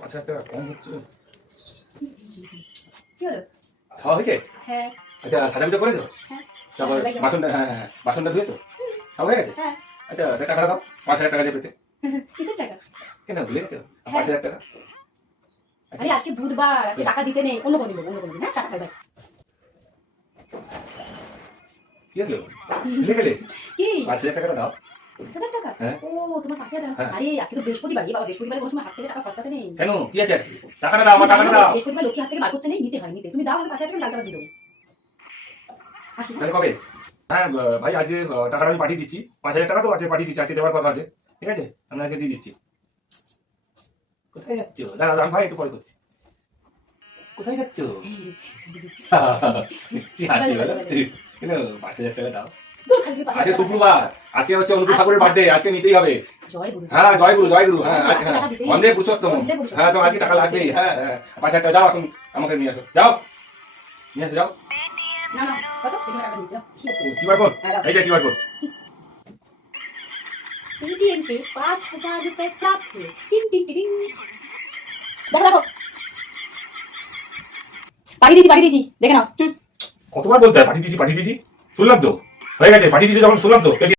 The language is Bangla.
5,000 টাকা কম হচ্ছে। কি হলো? খাওয়া হয়েছে? হ্যাঁ। আচ্ছা, সাজাগুজো করেছো? হ্যাঁ। তারপর বাসনটা, হ্যাঁ হ্যাঁ, বাসনটা ধুয়েছো? খাওয়া হয়ে গেছে? হ্যাঁ। আচ্ছা, টাকাটা দাও। 5,000 টাকা দিয়ে পেতে। কিসের টাকা? কেন ভুলে গেছো? হ্যাঁ। 5,000 টাকা। আরে আজকে বুধবার, আজকে টাকা দিতে নেই, অন্য কোনো দিন দেবো, অন্য কোনো দিন। হ্যাঁ, টাকা চাই। কি হলো? ভুলে গেলে? কি? 5,000 টাকাটা দাও। 5,000 টাকা? হ্যাঁ। ও, তোমার 5,000 টাকা? হ্যাঁ। আরে আজকে তো বৃহস্পতিবার, বাবা বৃহস্পতিবারে কোনো সময় হাত থেকে টাকা খরচাতে নেই। কেন? কি আছে আজকে? টাকাটা দাও, আমার টাকাটা দাও। বৃহস্পতিবার লক্ষ্মী হাত থেকে বার করতে নেই, নিতে হয়, নিতে। তুমি দাও আমাকে 5,000 টাকা, ডালটা দিয়ে দেবো। আসি। তাহলে কবে? হ্যাঁ ভাই, আজকে টাকাটা আমি পাঠিয়ে দিচ্ছি। 5,000 টাকা তো আজকে পাঠিয়ে দিচ্ছি, আজকে দেওয়ার কথা আছে। ঠিক আছে, আমি আজকে দিয়ে দিচ্ছি। কোথায় যাচ্ছ? দাঁড়া দাঁড়া ভাই, একটু পরে করছি। কোথায় যাচ্ছ? কি হাসি বলো? কেন 5,000 টাকা দাও? দূর খালি 5,000 আজকে টাকা। শুক্রবার, আজকে হচ্ছে অনুকূল ঠাকুরের বার্থডে, আজকে নিতেই হবে। জয় গুরু। হ্যাঁ, জয় গুরু, জয় গুরু। হ্যাঁ, আজকে টাকা দিতেই হবে। বন্দে পুরুষোত্তম। বন্দে পুরুষোত্তম। হ্যাঁ, তোমার আজকে টাকা লাগবেই। হ্যাঁ হ্যাঁ, 5,000 টাকা যাও, এখন আমাকে নিয়ে আসো। যাও, নিয়ে আসো, যাও। না না, কত? পেছনে টাকা দিচ্ছি। কি হচ্ছে? কিউআর কোড, হ্যাঁ, দাও। এই যে কিউআর কোড। पेटीएम पे 5,000 रुपए प्राप्त हुए। टिंग टिंग टिंग। দেখো দেখো, পাঠিয়ে দিয়েছি, দেখে নাও। কতবার বলতে হয় পাঠিয়ে দিয়েছি, পাঠিয়ে দিয়েছি? শুনলাম তো, হয়ে গেছে, পাঠিয়ে দিয়েছি যখন শুনলাম তো।